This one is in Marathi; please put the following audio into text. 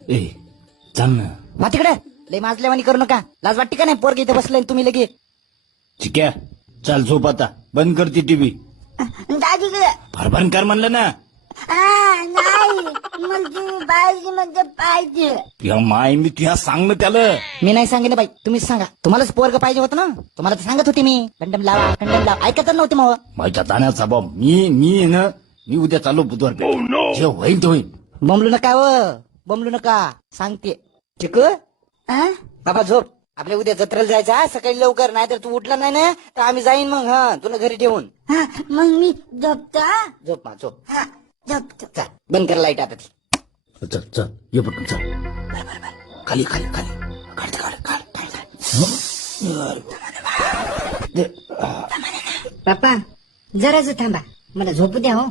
ए चाल ना. वा तिकडे लय माजल्यावानी करू नका. लाज वाटते का नाही? पोरग इथे बसलाय तुम्ही लगे. ठीक आहे चाल झोप आता. बंद करते टीव्ही. दादीकडे फार बंद कर म्हणलं ना. नाही म्हणजे पाहिजे म्हणजे पाहिजे. तुझ्या माय मी तुझ्या सांग ना त्याला. मी नाही सांगेन बाई, तुम्हीच सांगा. तुम्हालाच पोरग पाहिजे होतं ना. तुम्हाला तर सांगत होते मी कंडम लावा कंडम लावा. ऐकत नव्हते मग. माझ्या ताण्याचा बाब मी ना मी उद्या चालू बुधवार पेठ. जे होईल ते होईल. बोंबलू नका व बोंबलू नका सांगते. चिकू बाबा झोप. आपल्या उद्या जत्रेला जायचं हा सकाळी लवकर. नाही तर तू उठला नाही ना तर आम्ही जाईन मग. हा तुला घरी ठेवून. मग मी झोपतो. झोप मा झोप. झोपतो. चल बंद कर लाईट आता ती. चल चल ये पटकन चल. खाली खाली खाली काढ काढ काढ. पप्पा जराच थांबा, मला झोपू द्या हो.